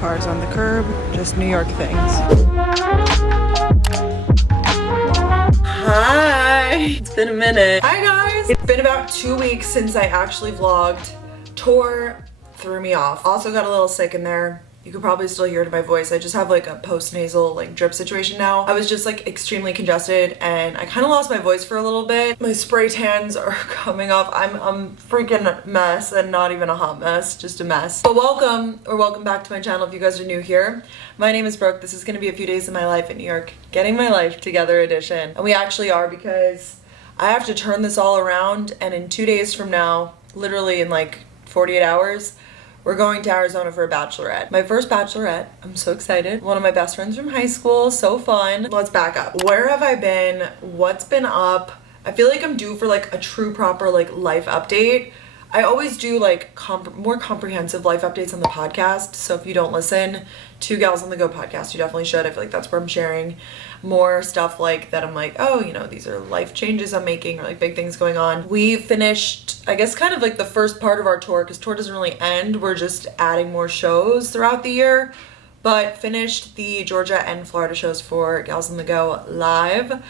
cars on the curb, just New York things. Hi, it's been a minute. Hi guys. It's been about 2 weeks since I actually vlogged. Tour threw me off. Also got a little sick in there. You could probably still hear it in my voice. I just have like a post-nasal like drip situation now. I was just like extremely congested and I kind of lost my voice for a little bit. My spray tans are coming off. I'm freaking mess, and not even a hot mess, just a mess. But welcome back to my channel if you guys are new here. My name is Brooke. This is gonna be a few days of my life in New York, getting my life together edition. And we actually are, because I have to turn this all around, and in 2 days from now, literally in like 48 hours, we're going to Arizona for a bachelorette. My first bachelorette. I'm so excited. One of my best friends from high school. So fun. Let's back up. Where have I been? What's been up? I feel like I'm due for like a true proper like life update. I always do like more comprehensive life updates on the podcast. So if you don't listen to Gals on the Go podcast, you definitely should. I feel like that's where I'm sharing more stuff like that. I'm like, oh, you know, these are life changes I'm making, or like big things going on. We finished, I guess, kind of like the first part of our tour, because tour doesn't really end. We're just adding more shows throughout the year, but finished the Georgia and Florida shows for Gals on the Go live.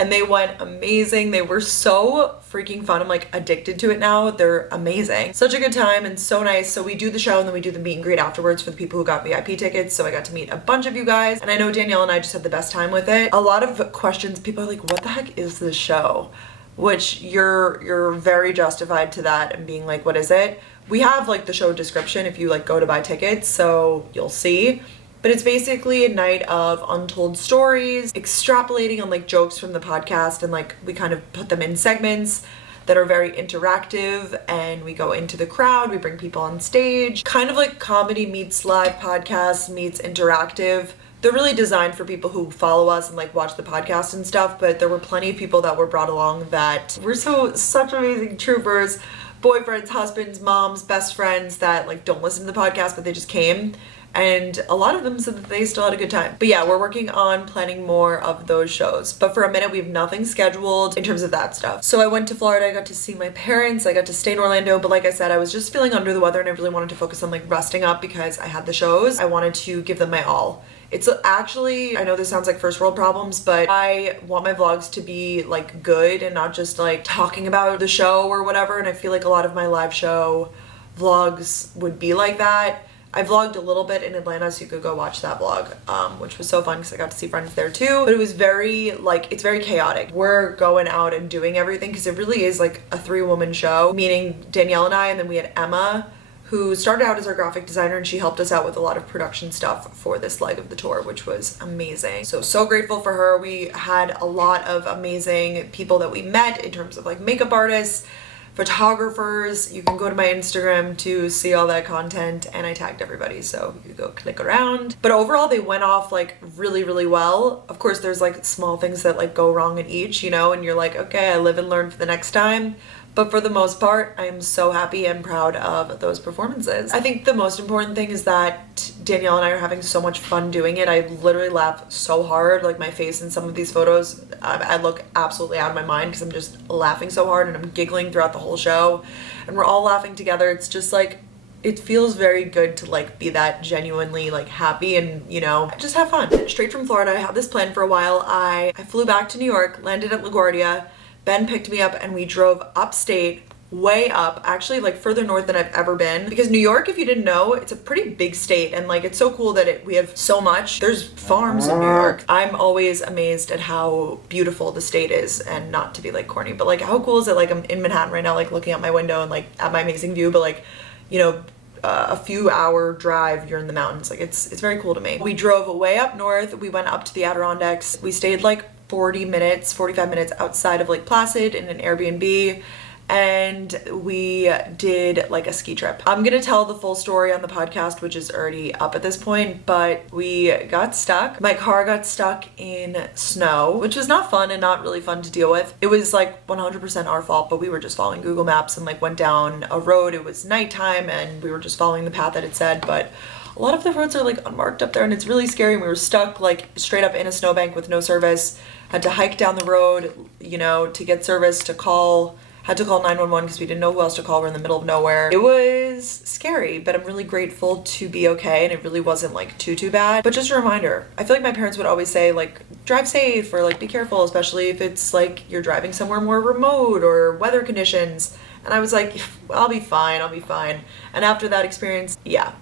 And they went amazing. They were so freaking fun. I'm like addicted to it now. They're amazing. Such a good time and so nice. So we do the show and then we do the meet and greet afterwards for the people who got VIP tickets. So I got to meet a bunch of you guys. And I know Danielle and I just had the best time with it. A lot of questions. People are like, what the heck is this show? Which you're very justified to that and being like, what is it? We have like the show description if you like go to buy tickets. So you'll see. But it's basically a night of untold stories, extrapolating on like jokes from the podcast, and like we kind of put them in segments that are very interactive, and we go into the crowd, we bring people on stage, kind of like comedy meets live podcast meets interactive. They're really designed for people who follow us and like watch the podcast and stuff, but there were plenty of people that were brought along that were such amazing troopers, boyfriends, husbands, moms, best friends that like don't listen to the podcast, but they just came. And a lot of them said that they still had a good time. But yeah, we're working on planning more of those shows. But for a minute, we have nothing scheduled in terms of that stuff. So I went to Florida, I got to see my parents, I got to stay in Orlando. But like I said, I was just feeling under the weather and I really wanted to focus on like resting up because I had the shows. I wanted to give them my all. It's actually, I know this sounds like first world problems, but I want my vlogs to be like good and not just like talking about the show or whatever. And I feel like a lot of my live show vlogs would be like that. I vlogged a little bit in Atlanta, so you could go watch that vlog, which was so fun because I got to see friends there too. But it was very, like, it's very chaotic. We're going out and doing everything because it really is like a 3-woman show, meaning Danielle and I, and then we had Emma, who started out as our graphic designer, and she helped us out with a lot of production stuff for this leg of the tour, which was amazing. So grateful for her. We had a lot of amazing people that we met in terms of like makeup artists, photographers. You can go to my Instagram to see all that content, and I tagged everybody, so you could go click around. But overall, they went off like really, really well. Of course, there's like small things that like go wrong in each, you know, and you're like, okay, I live and learn for the next time. But for the most part, I am so happy and proud of those performances. I think the most important thing is that Danielle and I are having so much fun doing it. I literally laugh so hard. Like my face in some of these photos, I look absolutely out of my mind because I'm just laughing so hard and I'm giggling throughout the whole show. And we're all laughing together. It's just like, it feels very good to like be that genuinely like happy and, you know, just have fun. Straight from Florida, I had this plan for a while. I flew back to New York, landed at LaGuardia. Ben picked me up and we drove upstate, way up, actually like further north than I've ever been. Because New York, if you didn't know, it's a pretty big state, and like it's so cool that we have so much. There's farms in New York. I'm always amazed at how beautiful the state is, and not to be like corny, but like how cool is it? Like I'm in Manhattan right now, like looking out my window and like at my amazing view, but like, you know, a few hour drive, you're in the mountains. Like it's very cool to me. We drove way up north. We went up to the Adirondacks. We stayed like 45 minutes outside of Lake Placid in an Airbnb, and we did like a ski trip. I'm gonna tell the full story on the podcast, which is already up at this point, but we got stuck. My car got stuck in snow, which was not fun and not really fun to deal with. It was like 100% our fault, but we were just following Google Maps and like went down a road. It was nighttime and we were just following the path that it said, but a lot of the roads are like unmarked up there and it's really scary. And we were stuck like straight up in a snowbank with no service. Had to hike down the road, you know, to get service, to call, Had to call 911 because we didn't know who else to call. We're in the middle of nowhere. It was scary, but I'm really grateful to be okay, and it really wasn't like too bad. But just a reminder, I feel like my parents would always say like drive safe or like be careful, especially if it's like you're driving somewhere more remote or weather conditions. And I was like, I'll be fine, I'll be fine. And after that experience, yeah.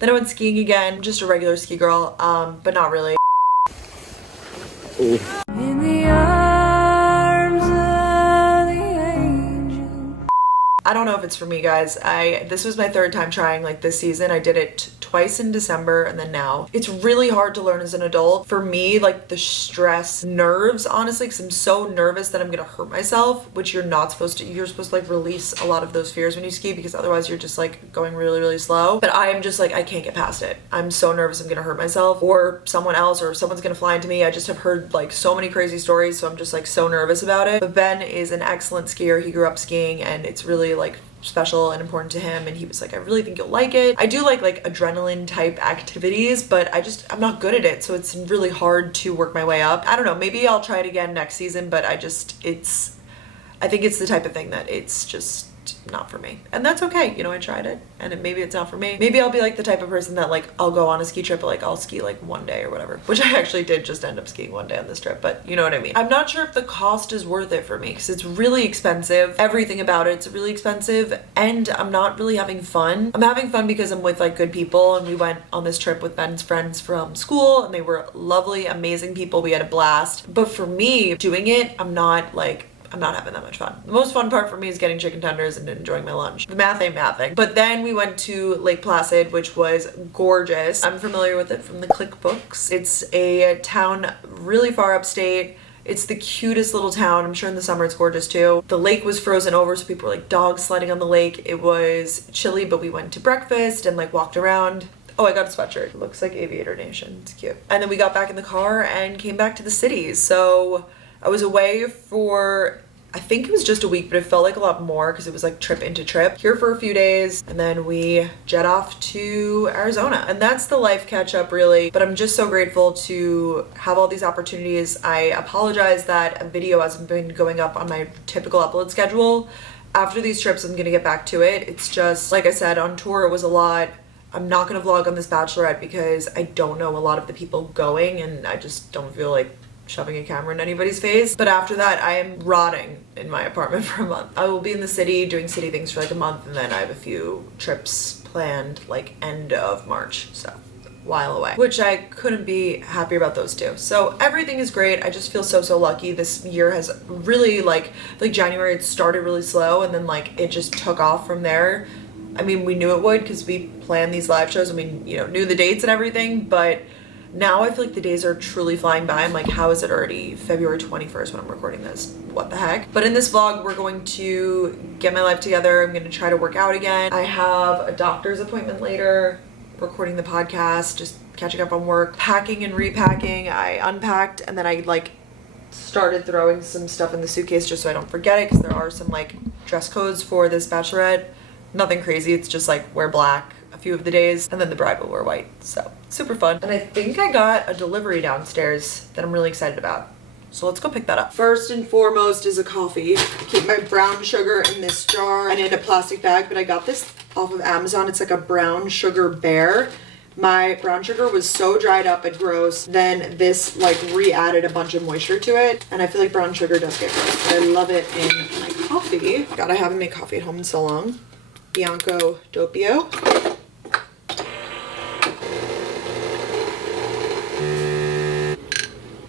Then I went skiing again, just a regular ski girl, but not really. In the arms of the angel. I don't know if it's for me, guys. This was my third time trying like this season. I did it twice in December and then now. It's really hard to learn as an adult. For me, like the stress, nerves, honestly, because I'm so nervous that I'm gonna hurt myself, which you're not supposed to. You're supposed to like release a lot of those fears when you ski because otherwise you're just like going really slow. But I am just like, I can't get past it. I'm so nervous I'm gonna hurt myself or someone else, or someone's gonna fly into me. I just have heard like so many crazy stories, so I'm just like so nervous about it. But Ben is an excellent skier. He grew up skiing and it's really like special and important to him, and he was like, I really think you'll like it. I do like adrenaline type activities, but I'm not good at it, so it's really hard to work my way up. I don't know, maybe I'll try it again next season, but I think it's the type of thing that it's just not for me, and that's okay. You know, I tried it and maybe it's not for me. Maybe I'll be like the type of person that like I'll go on a ski trip, but like I'll ski like one day or whatever, which I actually did just end up skiing one day on this trip, but you know what I mean. I'm not sure if the cost is worth it for me because it's really expensive. Everything about it's really expensive, and I'm not really having fun. I'm having fun because I'm with like good people, and we went on this trip with Ben's friends from school and they were lovely, amazing people. We had a blast. But for me doing it, I'm not having that much fun. The most fun part for me is getting chicken tenders and enjoying my lunch. The math ain't mathing. But then we went to Lake Placid, which was gorgeous. I'm familiar with it from the Click books. It's a town really far upstate. It's the cutest little town. I'm sure in the summer it's gorgeous too. The lake was frozen over, so people were like dog sledding on the lake. It was chilly, but we went to breakfast and like walked around. Oh, I got a sweatshirt. It looks like Aviator Nation. It's cute. And then we got back in the car and came back to the city. So I was away for, I think it was just a week, but it felt like a lot more because it was like trip into trip. Here for a few days, and then we jet off to Arizona. And that's the life catch up really, but I'm just so grateful to have all these opportunities. I apologize that a video hasn't been going up on my typical upload schedule. After these trips, I'm gonna get back to it. It's just, like I said, on tour it was a lot. I'm not gonna vlog on this bachelorette because I don't know a lot of the people going, and I just don't feel like shoving a camera in anybody's face. But after that, I am rotting in my apartment for a month. I will be in the city doing city things for like a month, and then I have a few trips planned like end of March, so a while away, which I couldn't be happier about those two. So everything is great. I just feel so lucky. This year has really like January, it started really slow and then like it just took off from there. I mean, we knew it would because we planned these live shows and we, you know, knew the dates and everything, but now I feel like the days are truly flying by. I'm like, how is it already February 21st when I'm recording this? What the heck? But in this vlog, we're going to get my life together. I'm going to try to work out again. I have a doctor's appointment later, recording the podcast, just catching up on work, packing and repacking. I unpacked and then I like started throwing some stuff in the suitcase just so I don't forget it, because there are some like dress codes for this bachelorette. Nothing crazy. It's just like wear black a few of the days and then the bride will wear white. So super fun. And I think I got a delivery downstairs that I'm really excited about. So let's go pick that up. First and foremost is a coffee. I keep my brown sugar in this jar and in a plastic bag, but I got this off of Amazon. It's like a brown sugar bear. My brown sugar was so dried up and gross, then this like re-added a bunch of moisture to it, and I feel like brown sugar does get gross, but I love it in my coffee. God, I haven't made coffee at home in so long. Bianco Doppio.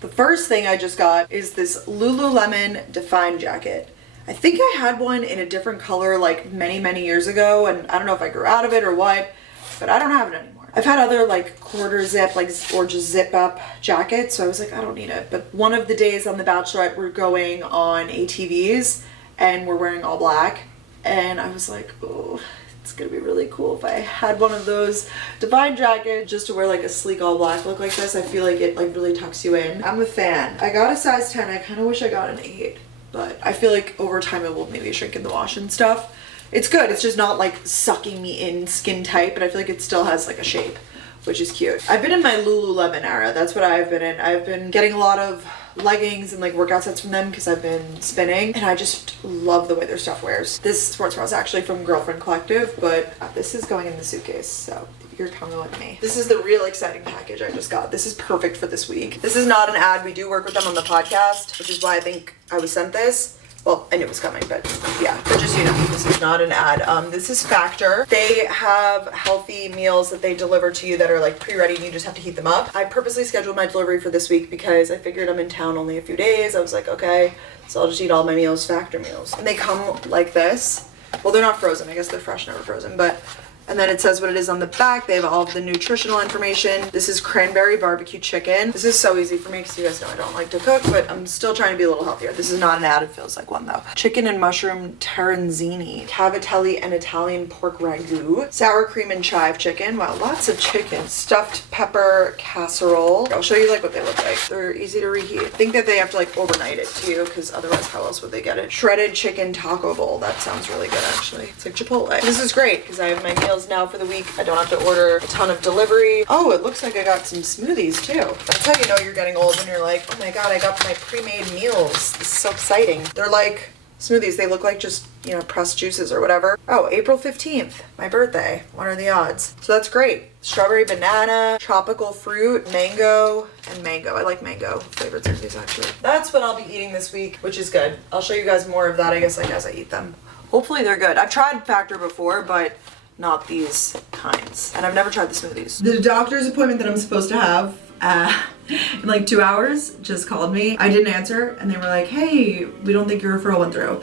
The first thing I just got is this Lululemon Define jacket. I think I had one in a different color like many years ago, and I don't know if I grew out of it or what, but I don't have it anymore. I've had other like quarter zip like or just zip up jackets, so I was like, I don't need it. But one of the days on the Bachelorette, we're going on ATVs and we're wearing all black, and I was like, oh, it's gonna be really cool if I had one of those Define jackets just to wear like a sleek all black look like this. I feel like it like really tucks you in. I'm a fan. I got a size 10. I kind of wish I got an 8, but I feel like over time it will maybe shrink in the wash and stuff. It's good. It's just not like sucking me in skin tight, but I feel like it still has like a shape, which is cute. I've been in my Lululemon era. That's what I've been in. I've been getting a lot of leggings and like workout sets from them because I've been spinning, and I just love the way their stuff wears. This sports bra is actually from Girlfriend Collective, but this is going in the suitcase, so you're coming with me. This is the real exciting package I just got. This is perfect for this week. This is not an ad. We do work with them on the podcast, which is why I think I was sent this. Well, I knew it was coming, but yeah, but just, you know, this is not an ad. This is Factor. They have healthy meals that they deliver to you that are like pre-ready and you just have to heat them up. I purposely scheduled my delivery for this week because I figured I'm in town only a few days. I was like, okay, so I'll just eat all my meals, Factor meals. And they come like this. Well, they're not frozen. I guess they're fresh, never frozen, but and then it says what it is on the back. They have all of the nutritional information. This is cranberry barbecue chicken. This is so easy for me because you guys know I don't like to cook, but I'm still trying to be a little healthier. This is not an ad, it feels like one though. Chicken and mushroom taranzini, cavatelli and Italian pork ragu, sour cream and chive chicken. Wow, lots of chicken. Stuffed pepper casserole. I'll show you like what they look like. They're easy to reheat. I think that they have to like overnight it too, because otherwise how else would they get it? Shredded chicken taco bowl. That sounds really good actually. It's like Chipotle. This is great because I have my meals now for the week. I don't have to order a ton of delivery. Oh, it looks like I got some smoothies too. That's how you know you're getting old when you're like, oh my god, I got my pre-made meals. This is so exciting. They're like smoothies. They look like just, you know, pressed juices or whatever. Oh, April 15th, my birthday. What are the odds? So that's great. Strawberry banana, tropical fruit, mango, and mango. I like mango flavored smoothies actually. That's what I'll be eating this week, which is good. I'll show you guys more of that, I guess, as I eat them. Hopefully they're good. I've tried Factor before, but not these kinds. And I've never tried the smoothies. The doctor's appointment that I'm supposed to have in like 2 hours just called me. I didn't answer and they were like, hey, we don't think your referral went through.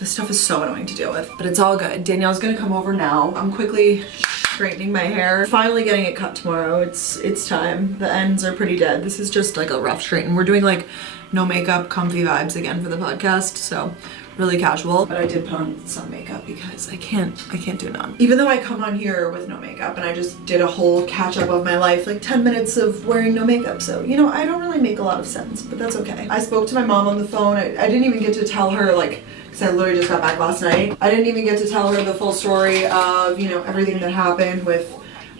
This stuff is so annoying to deal with, but it's all good. Danielle's gonna come over now. I'm quickly straightening my hair. Finally getting it cut tomorrow. It's time. The ends are pretty dead. This is just like a rough straighten. We're doing like no makeup, comfy vibes again for the podcast, so really casual. But I did put on some makeup because I can't do none. Even though I come on here with no makeup and I just did a whole catch up of my life, like 10 minutes of wearing no makeup. So, you know, I don't really make a lot of sense, but that's okay. I spoke to my mom on the phone. I didn't even get to tell her, like, because I literally just got back last night. I didn't even get to tell her the full story of, you know, everything that happened with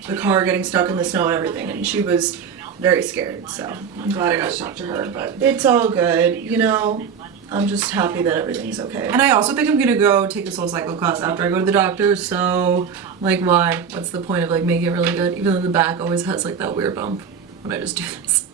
the car getting stuck in the snow and everything. And she was very scared. So I'm glad I got to talk to her, but it's all good, you know. I'm just happy that everything's okay. And I also think I'm gonna go take a SoulCycle class after I go to the doctor, so like why? What's the point of like making it really good? Even though the back always has like that weird bump when I just do this.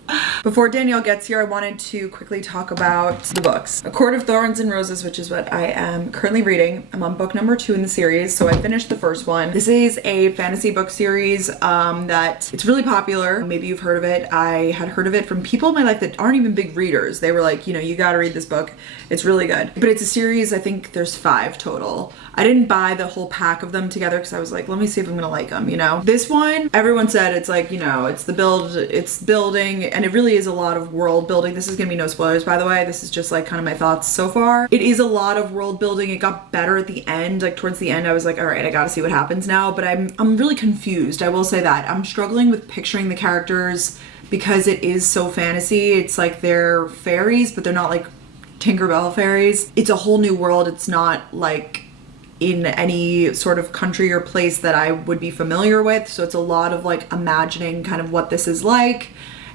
Before Danielle gets here, I wanted to quickly talk about the books. A Court of Thorns and Roses, which is what I am currently reading. I'm on book number 2 in the series, so I finished the first one. This is a fantasy book series that it's really popular. Maybe you've heard of it. I had heard of it from people in my life that aren't even big readers. They were like, you know, you gotta read this book. It's really good. But it's a series, I think there's 5 total. I didn't buy the whole pack of them together because I was like, let me see if I'm gonna like them, you know? This one, everyone said it's like, you know, it's building, and it really is a lot of world building. This is gonna be no spoilers, by the way. This is just like kind of my thoughts so far. It is a lot of world building. It got better at the end. Like towards the end, I was like, all right, I gotta see what happens now. But I'm really confused. I will say that. I'm struggling with picturing the characters because it is so fantasy. It's like they're fairies, but they're not like Tinkerbell fairies. It's a whole new world. It's not like in any sort of country or place that I would be familiar with. So it's a lot of like imagining kind of what this is like.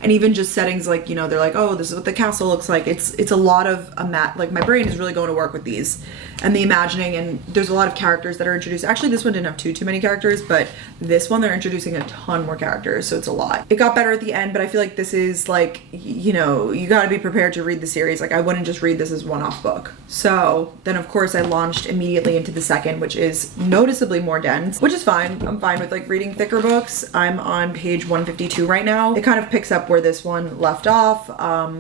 And even just settings like, you know, they're like, oh, this is what the castle looks like. It's a lot of, like my brain is really going to work with these and the imagining, and there's a lot of characters that are introduced. Actually, this one didn't have too many characters, but this one, they're introducing a ton more characters, so it's a lot. It got better at the end, but I feel like this is like, you know, you gotta be prepared to read the series. Like I wouldn't just read this as one-off book. So then of course I launched immediately into the second, which is noticeably more dense, which is fine. I'm fine with like reading thicker books. I'm on page 152 right now. It kind of picks up where this one left off.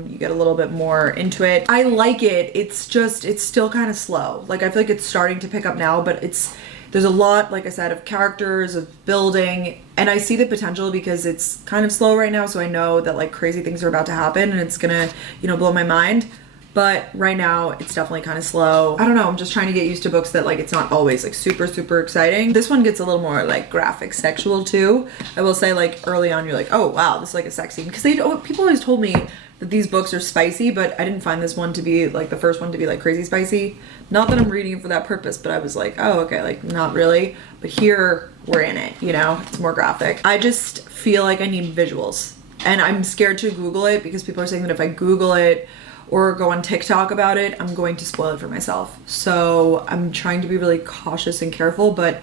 You get a little bit more into it. I like it. It's still kind of slow. Like I feel like it's starting to pick up now, but there's a lot, like I said, of characters, of building, and I see the potential because it's kind of slow right now, so I know that like crazy things are about to happen and it's gonna, you know, blow my mind. But right now it's definitely kind of slow. I don't know, I'm just trying to get used to books that like it's not always like super exciting. This one gets a little more like graphic sexual too. I will say like early on you're like, oh wow, this is like a sex scene, because people always told me that these books are spicy, but I didn't find this one to be like the first one to be like crazy spicy. Not that I'm reading it for that purpose, but I was like, oh okay, like not really. But here we're in it, you know, it's more graphic. I just feel like I need visuals And I'm scared to Google it because people are saying that if I Google it or go on TikTok about it, I'm going to spoil it for myself. So I'm trying to be really cautious and careful, but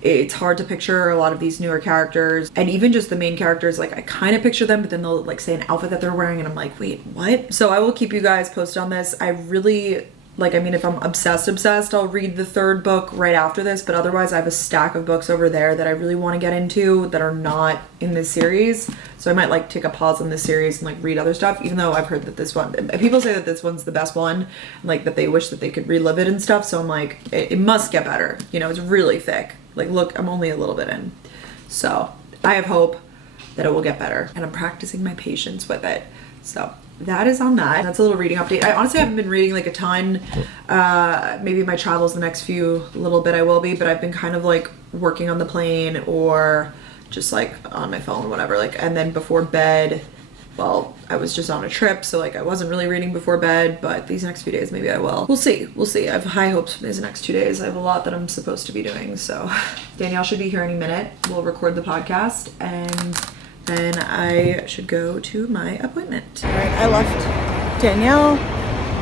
it's hard to picture a lot of these newer characters, and even just the main characters, like I kind of picture them, but then they'll like say an outfit that they're wearing and I'm like, wait, what? So I will keep you guys posted on this. I really, like, I mean, if I'm obsessed, I'll read the third book right after this, but otherwise I have a stack of books over there that I really want to get into that are not in this series. So I might like take a pause on this series and like read other stuff, even though I've heard that this one, people say that this one's the best one, and like that they wish that they could relive it and stuff. So I'm like, it must get better. You know, it's really thick. Like, look, I'm only a little bit in. So I have hope that it will get better, and I'm practicing my patience with it. So that is on that. That's a little reading update. I honestly haven't been reading like a ton. Maybe my travels the next little bit I will be, but I've been kind of like working on the plane or just like on my phone, whatever. Like, and then before bed, well, I was just on a trip, so like I wasn't really reading before bed, but these next few days maybe I will. We'll see. I have high hopes for these next 2 days. I have a lot that I'm supposed to be doing, so Danielle should be here any minute. We'll record the podcast, and then I should go to my appointment. All right, I left Danielle.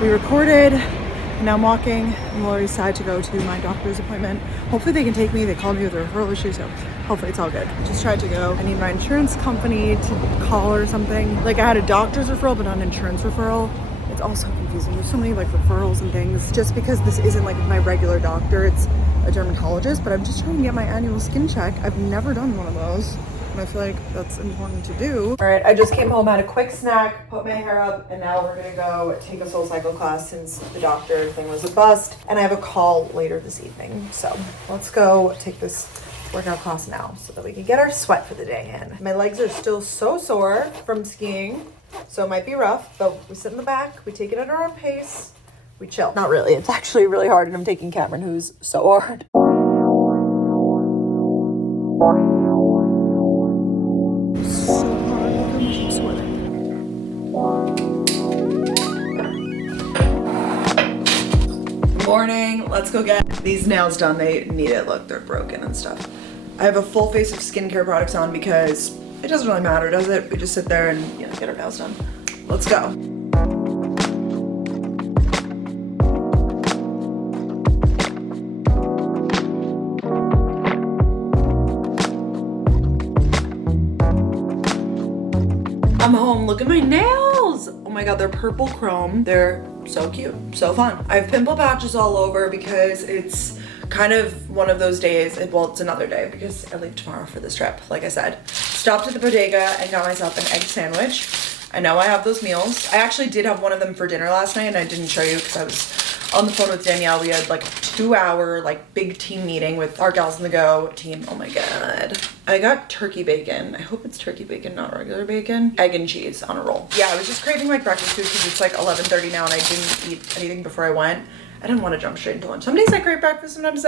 We recorded, and now I'm walking on the Lower East Side to go to my doctor's appointment. Hopefully they can take me. They called me with a referral issue, so hopefully it's all good. Just tried to go. I need my insurance company to call or something. Like, I had a doctor's referral, but not an insurance referral. It's all so confusing. There's so many like referrals and things. Just because this isn't like my regular doctor, it's a dermatologist, but I'm just trying to get my annual skin check. I've never done one of those, and I feel like that's important to do. All right, I just came home, had a quick snack, put my hair up, and now we're gonna go take a SoulCycle class since the doctor thing was a bust, and I have a call later this evening. So let's go take this workout class now so that we can get our sweat for the day in. My legs are still so sore from skiing, so it might be rough, but we sit in the back, we take it at our own pace, we chill. Not really, it's actually really hard, and I'm taking Cameron, who's so hard. Morning, let's go get these nails done. They need it. Look, they're broken and stuff. I have a full face of skincare products on because it doesn't really matter, does it? We just sit there and, you know, get our nails done. Let's go. I'm home. Look at my nails. Oh my God, they're purple chrome. They're so cute, so fun. I have pimple patches all over because it's kind of one of those days. Well, it's another day because I leave tomorrow for this trip, like I said. Stopped at the bodega and got myself an egg sandwich. I know I have those meals. I actually did have one of them for dinner last night, and I didn't show you because I was on the phone with Danielle. We had like a 2-hour like big team meeting with our Gals on the Go team. Oh my God. I got turkey bacon. I hope it's turkey bacon, not regular bacon. Egg and cheese on a roll. Yeah, I was just craving like breakfast food because it's like 11:30 now and I didn't eat anything before I went. I didn't want to jump straight into lunch. Some days I crave breakfast, sometimes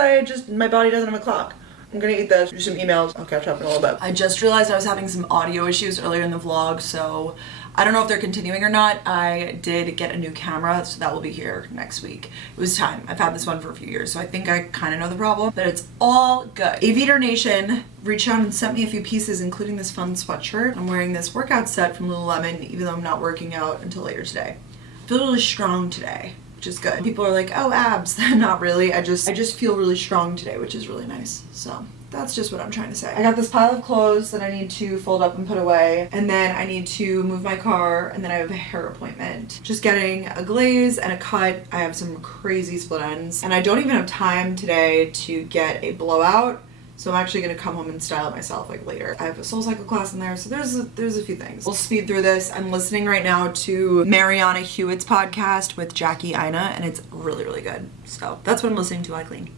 my body doesn't have a clock. I'm gonna eat this, do some emails, I'll catch up in a little bit. I just realized I was having some audio issues earlier in the vlog, so I don't know if they're continuing or not. I did get a new camera, so that will be here next week. It was time. I've had this one for a few years, so I think I kind of know the problem, but it's all good. Aviator Nation reached out and sent me a few pieces, including this fun sweatshirt. I'm wearing this workout set from Lululemon, even though I'm not working out until later today. I feel really strong today, which is good. People are like, oh, abs. Not really. I just feel really strong today, which is really nice. So that's just what I'm trying to say. I got this pile of clothes that I need to fold up and put away, and then I need to move my car, and then I have a hair appointment. Just getting a glaze and a cut. I have some crazy split ends, and I don't even have time today to get a blowout. So I'm actually gonna come home and style it myself like later. I have a SoulCycle class in there, so there's a few things. We'll speed through this. I'm listening right now to Mariana Hewitt's podcast with Jackie Ina, and it's really, really good. So that's what I'm listening to while I clean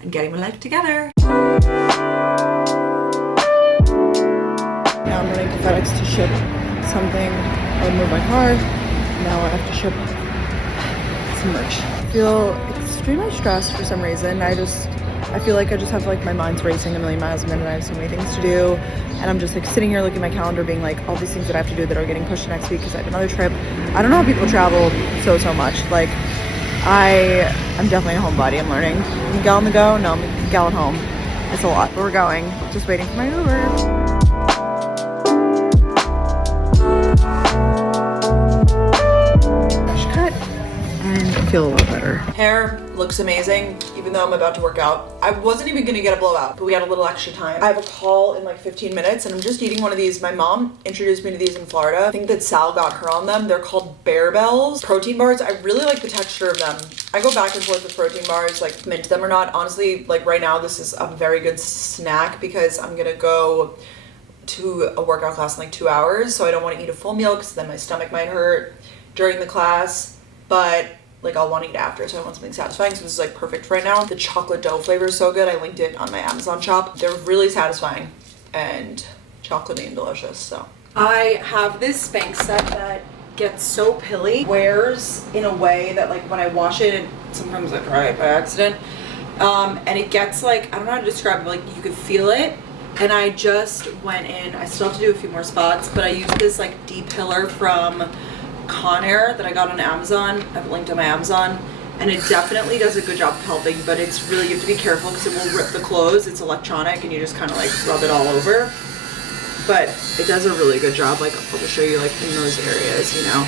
and getting my life together. Now I'm running to FedEx to ship something. I moved my car. Now I have to ship some merch. I feel extremely stressed for some reason. I feel like I just have like my mind's racing a million miles a minute. I have so many things to do, and I'm just like sitting here looking at my calendar being like all these things that I have to do that are getting pushed to next week because I have another trip. I don't know how people travel so much. Like I'm definitely a homebody. I'm learning. I'm a gal on the go. No, I'm a gal at home. It's a lot, but we're going. Just waiting for my Uber. feel a lot better. Hair looks amazing, even though I'm about to work out. I wasn't even gonna get a blowout, but we had a little extra time. I have a call in like 15 minutes and I'm just eating one of these. My mom introduced me to these in Florida. I think that Sal got her on them. They're called Bear Bells protein bars. I really like the texture of them. I go back and forth with protein bars, like mint them or not. Honestly, like right now, this is a very good snack because I'm gonna go to a workout class in like 2 hours. So I don't want to eat a full meal because then my stomach might hurt during the class, but like I'll want to eat after, so I want something satisfying. So this is like perfect right now. The chocolate dough flavor is so good. I linked it on my Amazon shop. They're really satisfying and chocolatey and delicious. So I have this Spanx set that gets so pilly, wears in a way that like when I wash it, and sometimes I dry it by accident, and it gets like, I don't know how to describe it, but like you could feel it. And I just went in, I still have to do a few more spots, but I used this like de-pillar from Conair that I got on Amazon. I've linked on my Amazon, and it definitely does a good job of helping, but it's really, you have to be careful because it will rip the clothes. It's electronic and you just kind of like rub it all over, but it does a really good job. Like I'll just show you like in those areas, you know.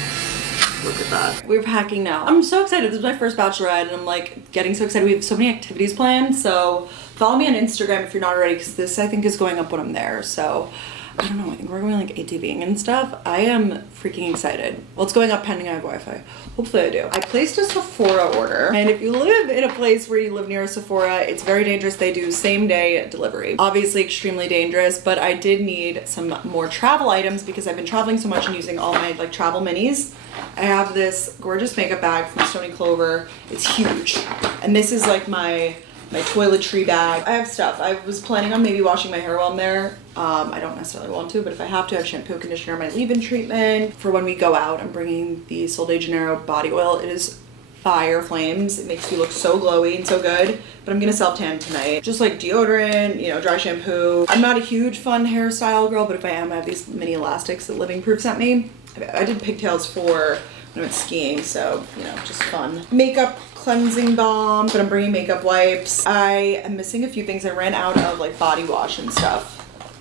Look at that. We're packing now. I'm so excited. This is my first bachelor ride and I'm like getting so excited. We have so many activities planned, so follow me on Instagram if you're not already, because this I think is going up when I'm there. So I don't know, I think we're going like ATVing and stuff. I am freaking excited. Well, it's going up pending I have Wi-Fi. Hopefully I do. I placed a Sephora order, and if you live in a place where you live near a Sephora, it's very dangerous. They do same day delivery. Obviously extremely dangerous, but I did need some more travel items because I've been traveling so much and using all my like travel minis. I have this gorgeous makeup bag from Stony Clover. It's huge. And this is like my toiletry bag. I have stuff. I was planning on maybe washing my hair while I'm there. I don't necessarily want to, but if I have to, I have shampoo, conditioner, my leave-in treatment. For when we go out, I'm bringing the Sol de Janeiro body oil. It is fire flames. It makes you look so glowy and so good, but I'm gonna self-tan tonight. Just like deodorant, you know, dry shampoo. I'm not a huge fun hairstyle girl, but if I am, I have these mini elastics that Living Proof sent me. I did pigtails for when I went skiing, so, you know, just fun. Makeup cleansing balm, but I'm bringing makeup wipes. I am missing a few things. I ran out of like body wash and stuff.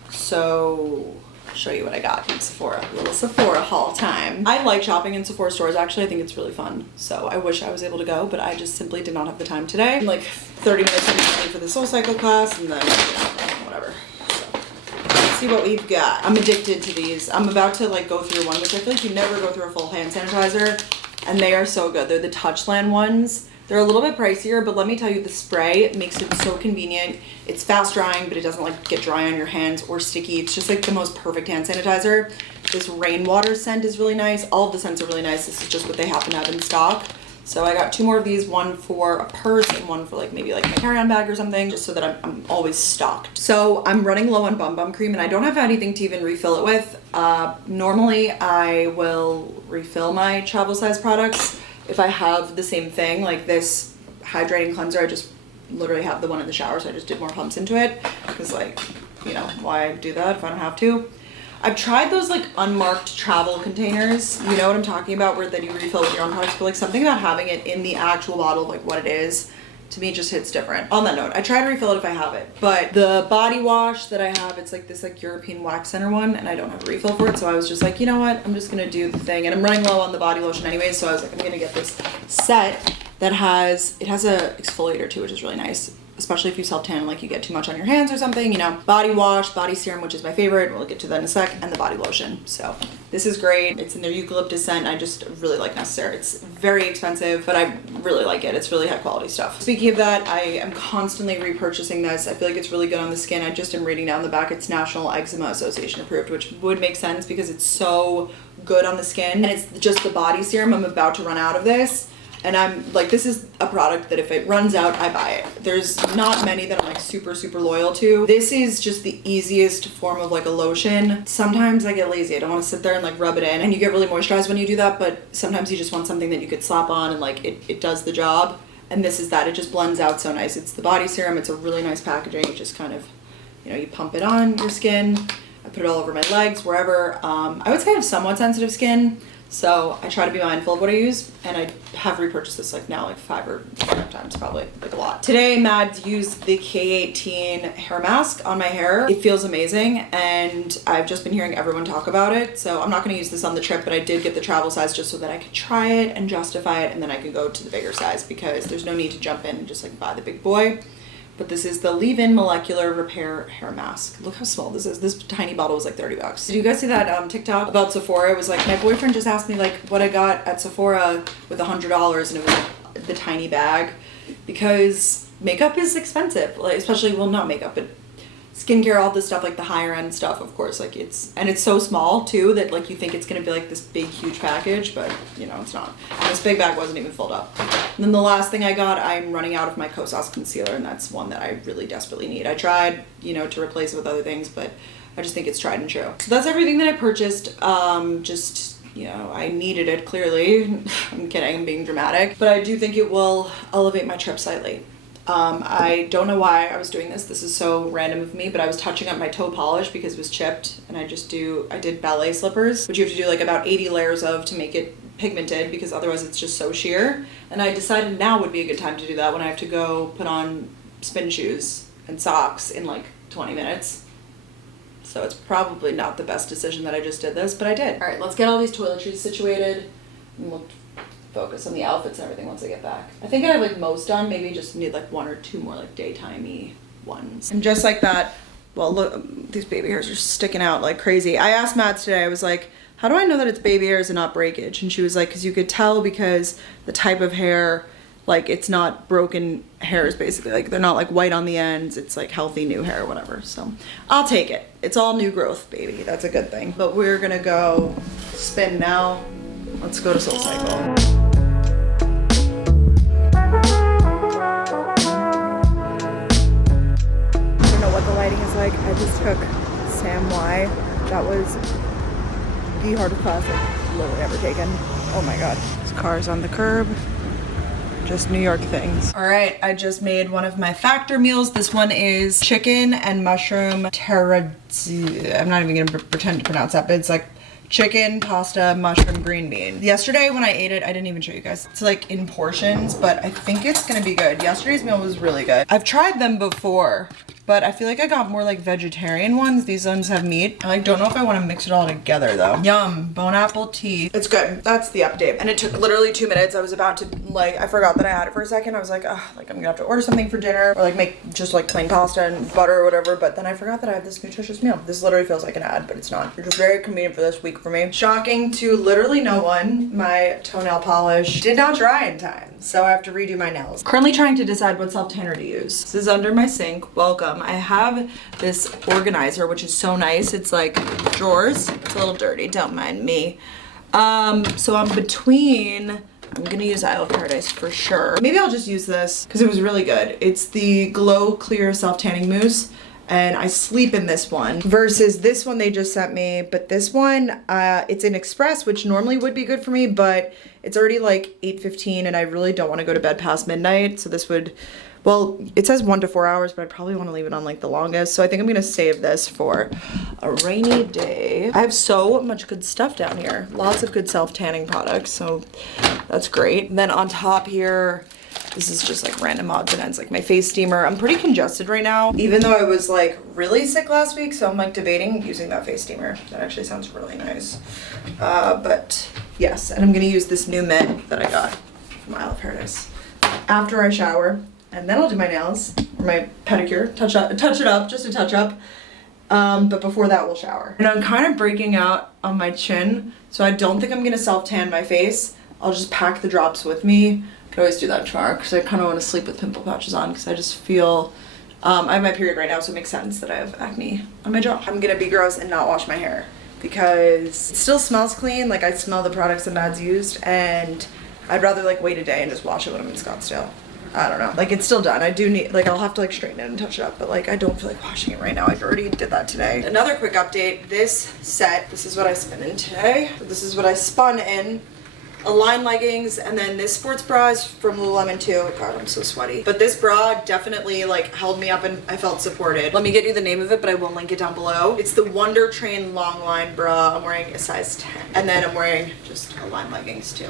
So I'll show you what I got from Sephora. A little Sephora haul time. I like shopping in Sephora stores. Actually, I think it's really fun. So I wish I was able to go, but I just simply did not have the time today. I'm like 30 minutes for the Soul Cycle class, and then, you know, whatever. Let's see what we've got. I'm addicted to these. I'm about to like go through one, which I feel like you never go through a full hand sanitizer, and they are so good. They're the Touchland ones. They're a little bit pricier, but let me tell you, the spray makes it so convenient. It's fast drying, but it doesn't like get dry on your hands or sticky. It's just like the most perfect hand sanitizer. This rainwater scent is really nice. All of the scents are really nice. This is just what they happen to have in stock. So I got 2 more of these, one for a purse and one for like maybe like my carry-on bag or something, just so that I'm always stocked. So I'm running low on Bum Bum cream and I don't have anything to even refill it with. Normally I will refill my travel size products if I have the same thing, like this hydrating cleanser. I just literally have the one in the shower, so I just did more pumps into it because, like, you know, why do that if I don't have to? I've tried those like unmarked travel containers, you know what I'm talking about, where that you refill with your own products, but like something about having it in the actual bottle, like what it is, to me just hits different. On that note, I try to refill it if I have it, but the body wash that I have, it's like this like European wax center one, and I don't have a refill for it, so I was just like, you know what, I'm just gonna do the thing, and I'm running low on the body lotion anyway, so I was like, I'm gonna get this set that has a exfoliator too, which is really nice, especially if you self-tan, like you get too much on your hands or something, you know. Body wash, body serum, which is my favorite, we'll get to that in a sec, and the body lotion. So this is great. It's in their eucalyptus scent. I just really like Necessaire. It's very expensive, but I really like it. It's really high quality stuff. Speaking of that, I am constantly repurchasing this. I feel like it's really good on the skin. I just am reading down the back, it's National Eczema Association approved, which would make sense because it's so good on the skin. And it's just the body serum. I'm about to run out of this. And I'm like, this is a product that if it runs out, I buy it. There's not many that I'm like super, super loyal to. This is just the easiest form of like a lotion. Sometimes I get lazy. I don't want to sit there and like rub it in. And you get really moisturized when you do that, but sometimes you just want something that you could slap on and like it does the job. And this is that. It just blends out so nice. It's the body serum. It's a really nice packaging. You just kind of, you know, you pump it on your skin. I put it all over my legs, wherever. I would say I have somewhat sensitive skin. So I try to be mindful of what I use, and I have repurchased this like now like 5 times, probably like a lot. Today Mads used the K18 hair mask on my hair. It feels amazing, and I've just been hearing everyone talk about it. So I'm not gonna use this on the trip, but I did get the travel size just so that I could try it and justify it, and then I could go to the bigger size because there's no need to jump in and just like buy the big boy. But this is the leave-in molecular repair hair mask. Look how small this is. This tiny bottle was like 30 bucks. Did you guys see that TikTok about Sephora? It was like, my boyfriend just asked me like what I got at Sephora with $100, and it was like the tiny bag, because makeup is expensive, like, especially, well, not makeup, but skincare, all this stuff, like the higher end stuff, of course, like it's so small too that like you think it's gonna be like this big huge package, but you know, it's not. And this big bag wasn't even filled up. And then the last thing I got, I'm running out of my Kosas concealer, and that's one that I really desperately need. I tried, you know, to replace it with other things, but I just think it's tried and true. So that's everything that I purchased. Just, you know, I needed it, clearly. I'm kidding, I'm being dramatic, but I do think it will elevate my trip slightly. I don't know why I was doing this. This is so random of me, but I was touching up my toe polish because it was chipped, and I did ballet slippers, which you have to do like about 80 layers of to make it pigmented, because otherwise it's just so sheer. And I decided now would be a good time to do that when I have to go put on spin shoes and socks in like 20 minutes. So it's probably not the best decision that I just did this, but I did. All right, let's get all these toiletries situated, and we'll focus on the outfits and everything once I get back. I think I have like most done, maybe just need like 1 or 2 more like daytimey ones. And just like that, well, look, these baby hairs are sticking out like crazy. I asked Mads today, I was like, how do I know that it's baby hairs and not breakage? And she was like, because you could tell because the type of hair, like it's not broken hairs basically, like they're not like white on the ends, it's like healthy new hair or whatever. So I'll take it. It's all new growth, baby. That's a good thing. But we're gonna go spin now. Let's go to SoulCycle. I don't know what the lighting is like. I just took Sam Y. That was the hardest class I've literally ever taken. Oh my god. This car's on the curb. Just New York things. All right, I just made one of my factor meals. This one is chicken and mushroom terrazzi. I'm not even gonna pretend to pronounce that, but it's like chicken, pasta, mushroom, green bean. Yesterday when I ate it, I didn't even show you guys. It's like in portions, but I think it's gonna be good. Yesterday's meal was really good. I've tried them before, but I feel like I got more like vegetarian ones. These ones have meat. I like don't know if I want to mix it all together though. Yum, bone apple tea. It's good. That's the update. And it took literally 2 minutes. I was about to like, I forgot that I had it for a second. I was like, oh, like I'm gonna have to order something for dinner or like make just like plain pasta and butter or whatever. But then I forgot that I have this nutritious meal. This literally feels like an ad, but it's not. It's just very convenient for this week for me. Shocking to literally no one, my toenail polish did not dry in time. So I have to redo my nails. Currently trying to decide what self-tanner to use. This is under my sink. Welcome. I have this organizer, which is so nice. It's like drawers. It's a little dirty, don't mind me. So I'm between, I'm gonna use Isle of Paradise for sure. Maybe I'll just use this because it was really good. It's the Glow Clear Self-Tanning Mousse, and I sleep in this one versus this one they just sent me. But this one, it's an express, which normally would be good for me, but it's already like 8:15 and I really don't want to go to bed past midnight. So this would, well, it says 1 to 4 hours, but I probably want to leave it on like the longest. So I think I'm gonna save this for a rainy day. I have so much good stuff down here. Lots of good self-tanning products, so that's great. And then on top here, this is just like random odds and ends, like my face steamer. I'm pretty congested right now, even though I was like really sick last week. So I'm like debating using that face steamer. That actually sounds really nice. But yes, and I'm gonna use this new mitt that I got from Isle of Paradise after I shower. And then I'll do my nails, or my pedicure, touch it up, just a touch up. But before that, we'll shower. And I'm kind of breaking out on my chin, so I don't think I'm gonna self-tan my face. I'll just pack the drops with me. I could always do that tomorrow, because I kind of want to sleep with pimple patches on, because I just feel, I have my period right now, so it makes sense that I have acne on my jaw. I'm gonna be gross and not wash my hair, because it still smells clean. Like I smell the products that Mads used, and I'd rather like wait a day and just wash it when I'm in Scottsdale. I don't know, like it's still done. I do need, like I'll have to like straighten it and touch it up, but like I don't feel like washing it right now. I already did that today. Another quick update, this set, this is what I spun in today. This is what I spun in. Align leggings, and then this sports bra is from Lululemon too. Oh God, I'm so sweaty. But this bra definitely like held me up and I felt supported. Let me get you the name of it, but I will link it down below. It's the Wonder Train long line bra. I'm wearing a size 10. And then I'm wearing just Align leggings too.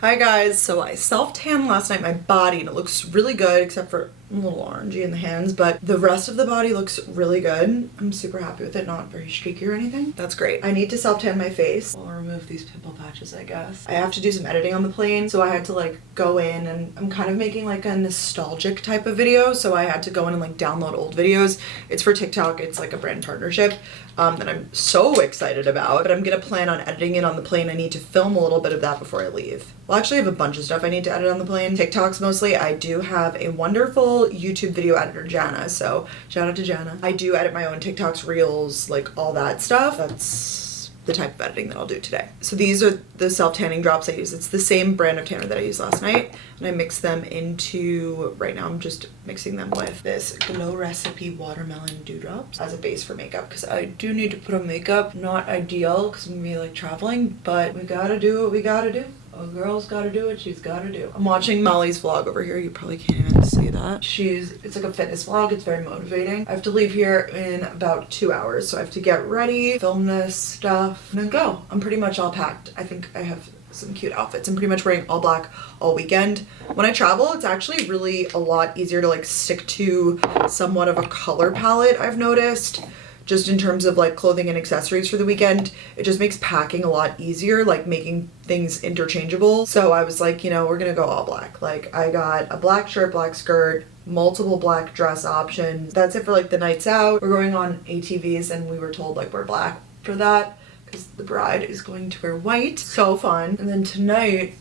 Hi guys, so I self-tanned last night my body and it looks really good except for a little orangey in the hands, but the rest of the body looks really good. I'm super happy with it, not very streaky or anything. That's great. I need to self-tan my face. I'll remove these pimple patches, I guess. I have to do some editing on the plane, so I had to like go in and I'm kind of making like a nostalgic type of video, so I had to go in and like download old videos. It's for TikTok, it's like a brand partnership that I'm so excited about, but I'm gonna plan on editing it on the plane. I need to film a little bit of that before I leave. Well, actually I have a bunch of stuff I need to edit on the plane. TikToks mostly. I do have a wonderful YouTube video editor, Jana, so shout out to Jana. I do edit my own TikToks, reels, like all that stuff. That's the type of editing that I'll do today. So these are the self-tanning drops I use. It's the same brand of tanner that I used last night, and I mix them into, right now I'm just mixing them with this Glow Recipe Watermelon Dewdrops as a base for makeup, because I do need to put on makeup. Not ideal because I'm gonna be like traveling, but we gotta do what we gotta do. A girl's gotta do what she's gotta do. I'm watching Molly's vlog over here. You probably can't even see that. It's like a fitness vlog. It's very motivating. I have to leave here in about 2 hours, so I have to get ready, film this stuff, and then go. I'm pretty much all packed. I think I have some cute outfits. I'm pretty much wearing all black all weekend. When I travel, it's actually really a lot easier to like stick to somewhat of a color palette, I've noticed. Just in terms of like clothing and accessories for the weekend, it just makes packing a lot easier, like making things interchangeable. So I was like, you know, we're gonna go all black. Like I got a black shirt, black skirt, multiple black dress options. That's it for like the nights out. We're going on ATVs and we were told like wear black for that because the bride is going to wear white. So fun. And then tonight,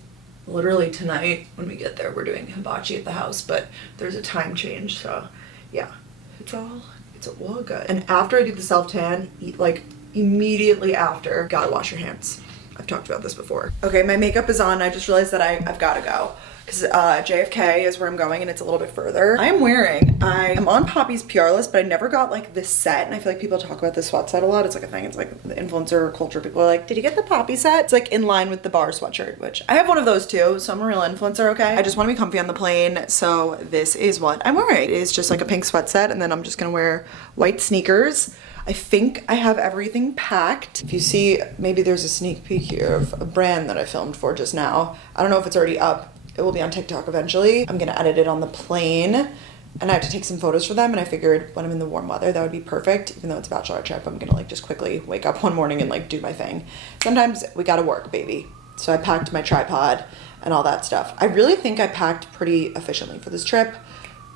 literally tonight when we get there, we're doing hibachi at the house, but there's a time change. So yeah, it's all good. And after I do the self-tan, like immediately after, gotta wash your hands. I've talked about this before. Okay, my makeup is on. I just realized that I've gotta go because JFK is where I'm going and it's a little bit further. I am on Poppy's PR list, but I never got like this set, and I feel like people talk about this sweat set a lot. It's like a thing. It's like the influencer culture. People are like, did you get the Poppy set? It's like in line with the bar sweatshirt, which I have one of those too, so I'm a real influencer, okay? I just want to be comfy on the plane, so this is what I'm wearing. It is just like a pink sweat set, and then I'm just gonna wear white sneakers. I think I have everything packed. If you see, maybe there's a sneak peek here of a brand that I filmed for just now. I don't know if it's already up. It will be on TikTok eventually. I'm gonna edit it on the plane, and I have to take some photos for them, and I figured when I'm in the warm weather that would be perfect. Even though it's a bachelor trip, I'm gonna like just quickly wake up one morning and like do my thing. Sometimes we gotta work, baby. So I packed my tripod and all that stuff. I really think I packed pretty efficiently for this trip.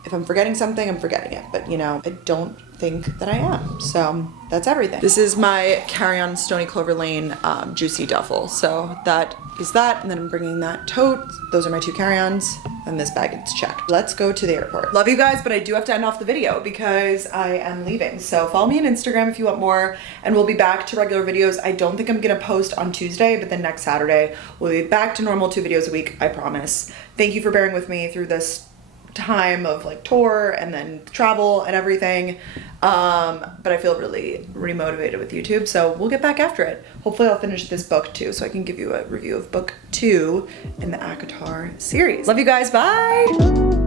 If I'm forgetting something, I'm forgetting it, but you know, I don't think that I am. So that's everything. This is my carry-on Stony Clover Lane juicy duffel. So that is that, and then I'm bringing that tote. Those are my 2 carry-ons, and this bag is checked. Let's go to the airport. Love you guys, but I do have to end off the video because I am leaving. So follow me on Instagram if you want more, and we'll be back to regular videos. I don't think I'm gonna post on Tuesday, but then next Saturday, we'll be back to normal 2 videos a week, I promise. Thank you for bearing with me through this time of like tour and then travel and everything, but I feel really remotivated with YouTube, so we'll get back after it. Hopefully I'll finish this book too, so I can give you a review of book 2 in the ACOTAR series. Love you guys, bye.